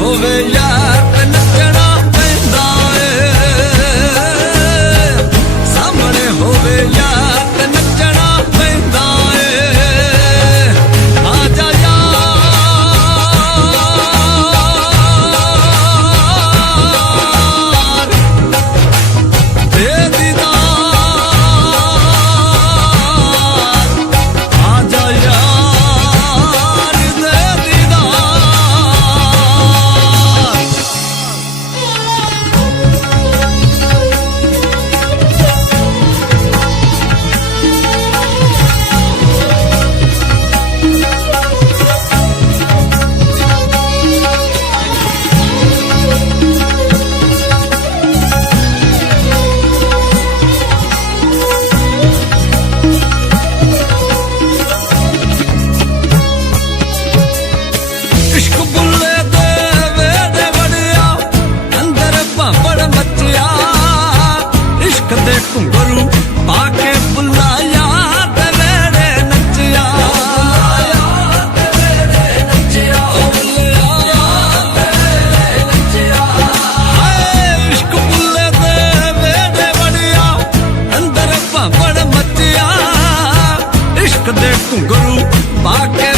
ਹੋਵੇ ਯਾਰ ਤੇ ਨੱਚਣਾ ਪੈਂਦਾ ਏ ਸਾਹਮਣੇ ਹੋਵੇ ਯਾਰ ਤੇ ਨੱਚਣਾ ਪੈਂਦਾ ਏ ਆ ਜਾ ਦੇ ਘੁੰਗਰੂ ਪਾ ਕੇ ਬੁਲਾਇਆ ਤੇ ਵੇੜੇ ਨੱਚਿਆ ਤੇ ਵੇੜੇ ਨੱਚਿਆ ਹਾਏ ਇਸ਼ਕ ਬੁੱਲੇ ਦੇ ਵੇੜੇ ਵੜਿਆ ਅੰਦਰ ਭਾਂਬੜ ਮੱਚਿਆ ਇਸ਼ਕ ਦੇ ਘੁੰਗਰੂ ਪਾ ਕੇ